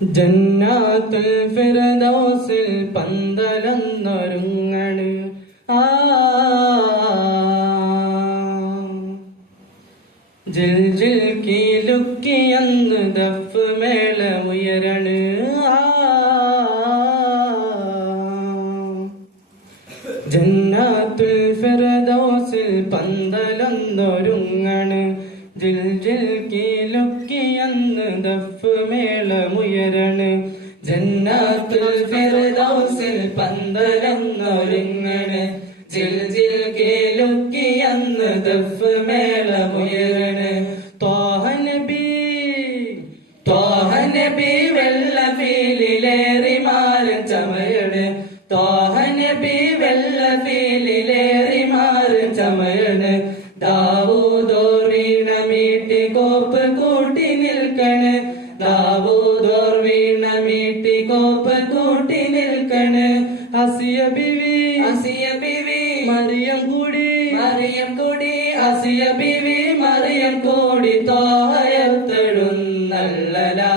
ജന്നാത്തുൽ ഫിർദൗസിൽ പന്തലൊന്നൊരുങ്ങണ് ജിൽ ജിൽ കീലുക്കിയന്ന് ദഫ് മേളമുയരണ് ജന്നാത്തുൽ ഫിർദൗസിൽ പന്തലൊന്നൊരുങ്ങണ് ജിൽ ജിൽ കീലുക്കിയന്ന് ദഫ് മേളമുയരണ് ജന്നാത്തുൽ ഫിർദൗസിൽ പന്തലൊന്നൊരുങ്ങണ് ജിൽ ജിൽ കീലുക്കിയന്ന് ദഫ് മേളമുയരണ് ത്വാഹ നബി വെള്ളഫീലിലേറി മാറും ചമയണ് ത്വാഹ നബി വെള്ളഫീലിലേറി മാറും ചമയണ് ദാവൂദോർ വീണ മീട്ടി കോപ്പ് കൂട്ടി നിൽക്കണ് ദാവൂദോർ വീണ മീട്ടി കോപ്പ് കൂട്ടി നിൽക്കണ് അസിയ ബിവി മറിയം കൂടി അസിയ ബിവി മറിയം കൂടി തോഹയത്തിടുന്നല്ലലാ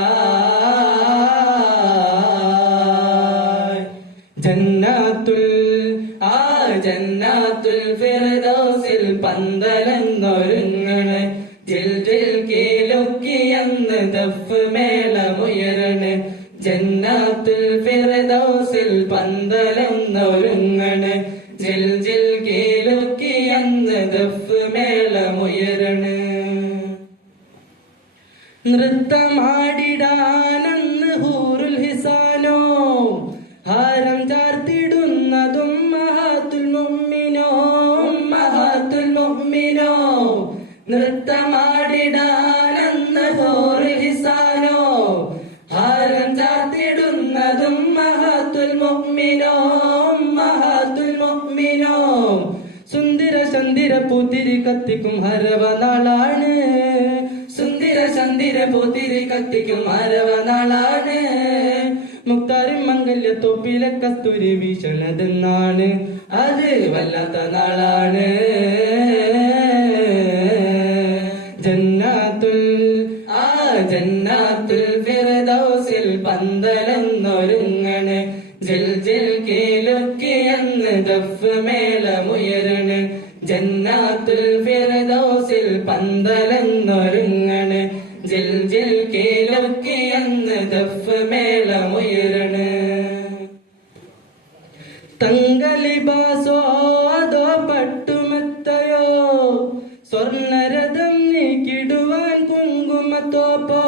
ജന്നാത്തുൽ ഫിർദൗസിൽ പന്തലൊന്നൊരുങ്ങണ് ജിൽ ജിൽ കീലുക്കിയന്ന് ദഫ് മേളമുയരണ് ജന്നാത്തുൽ ഫിർദൗസിൽ പന്തലൊന്നൊരുങ്ങണ് ജിൽ ജിൽ കീലുക്കിയന്ന് ദഫ് മേളമുയരണ് നൃത്തമാടിടാനന്ന് ഹൂറുൽ ഹിസാനോ ഹാരം ചാർത്തിടുന്നതും മഹാത്തുൽ മുഅ്മിനോ നൃത്തമാടിടാനന്ന് ഹൂറുൽ ഹിസാനോ ഹാരം ചാർത്തിടുന്നതും മഹാത്തുൽ മുഅ്മിനോ സുന്ദര ചന്ദിര പൂത്തിരി കത്തിക്കും ഹരവനാളാണ് സുന്ദര പൂത്തിരി കത്തിക്കും ഹരവനാളാണ് മുക്താരി മംഗല്യ തോപ്പിലെ കസ്തൂരി വീശണതെന്നാണ് അത് വല്ലാത്ത നാളാണ് ജന്നാത്തുൽ ഫിർദൗസിൽ പന്തലൊന്നൊരുങ്ങണ് ജിൽ ജിൽ കീലുക്കിയന്ന് ദഫ് മേളമുയരണ് ജന്നാത്തുൽ ഫിർദൗസിൽ പന്തലൊന്നൊരുങ്ങണ് ജിൽ ജിൽ കീലുക്കിയന്ന് ദഫ് മേളമുയരണ് തങ്കലിബാസോ അതോ പട്ടുമെത്തയോ സ്വർണരഥം നീക്കിടുവാൻ കുങ്കുമത്തോപ്പോ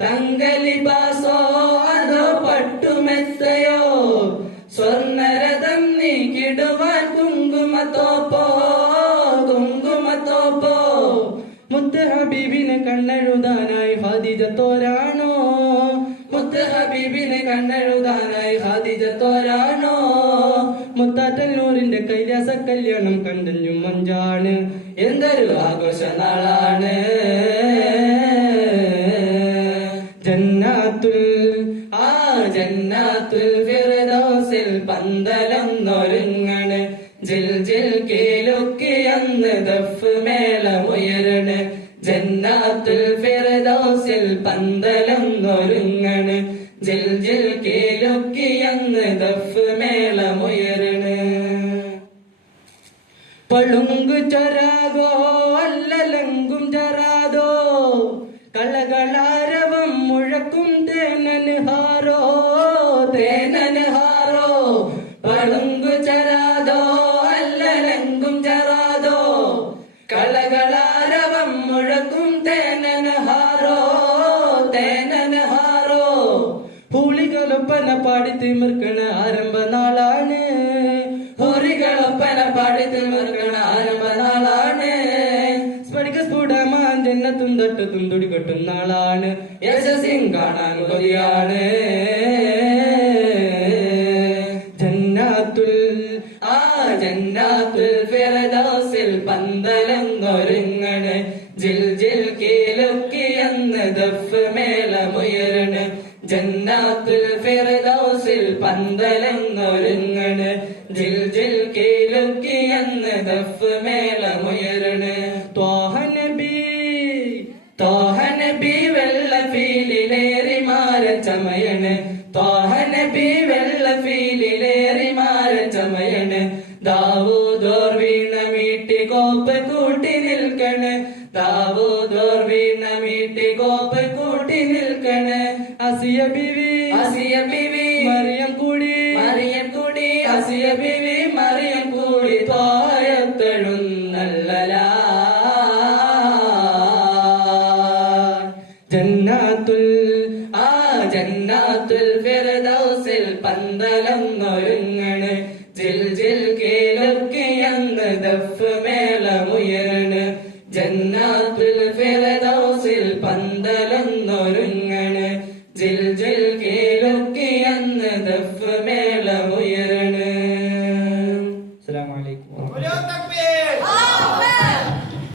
തങ്കലിബാസോ അതോ പട്ടുമെത്തയോ സ്വർണരഥം നീക്കിടുവാൻ കുങ്കുമത്തോപ്പോ മുത്ത് ഹബീബിനെ കണ്ണെഴുതാനായി ഖദീജത്തോരാണോ മുത്ത് ഹബീബിനെ കണ്ണെഴുതാനായി ഖദീജത്തോരാണോ മുത്താറ്റല്ലൂരിന്റെ കൈലാസ കല്യാണം കണ്ടഞ്ഞും മഞ്ചാണ് എന്തൊരു ആഘോഷ നാളാണ് ജന്നാത്തുൽ ഫിർദൗസിൽ പന്തലൊന്നൊരുങ്ങണ് ജിൽ ജിൽ കീലുക്കിയന്ന് ദഫ് മേളമുയരണ് ജന്നാത്തുൽ ഫിർദൗസിൽ പന്തലൊന്നൊരുങ്ങണ് ജിൽ ജിൽ കീലുക്കിയന്ന് ദഫ് മേളമുയരണ് പളുങ്കു ചൊരാകോ അല്ലലങ്കും ചറാതോ കളകളാരവം മുഴക്കും തേനനുഹാരോ പളുങ്കു ചരാതോ അല്ലലങ്കും ചറാതോ കളകളാരവം മുഴക്കും തേനനുഹാരോ ഹൂളികളൊപ്പന പാടി തിമിർക്കണ ആരംഭ നാളാണ് ഹൂറികളൊപ്പന പാടി തിമിർക്കണ ആരംഭ നാളാണ് സ്ഫടിക സ്ഫുടമാൻ ജന്നത്തും തട്ടത്തും തുടികൊട്ടും നാളാണ് യശസിൻ കാണാൻ കൊതിയാണ് ജന്നാത്തുൽ ഫിർദൗസിൽ പന്തലൊന്നൊരുങ്ങണ് ജിൽ ജിൽ കീലുക്കിയന്ന് ദഫ് മേളമുയരണ് ജന്നാത്തുൽ ഫിർദൗസിൽ പന്തലൊന്നൊരുങ്ങണ് ജിൽ ജിൽ കീലുക്കിയന്ന് ദഫ് മേള മേളമുയരണ് ത്വാഹ നബി വെള്ള ഫീലിലേറി മാര ചമയണ് ത്വാഹ നബി വെള്ള ഫീലിലേറി മാര ചമയണ് ദാവൂദോർ വീണ മീട്ടി കോപ്പ് കൂട്ടി നിൽക്കണ് ദാവൂദോർ വീണ മീട്ടി കോപ്പ് കൂട്ടി നിൽക്കണ് ആസിയ ബീവി മറിയം കൂടി ആസിയ ബീവി മറിയം കൂടി ത്വായത്തെഴുന്നള്ളലാ ജന്നാത്തുൽ ഫിർദൗസിൽ പന്തലൊന്നൊരുങ്ങണ് ജിൽ ജിൽ കേലൊക്കെയന്ന് ദഫ് മേളമുയരണ്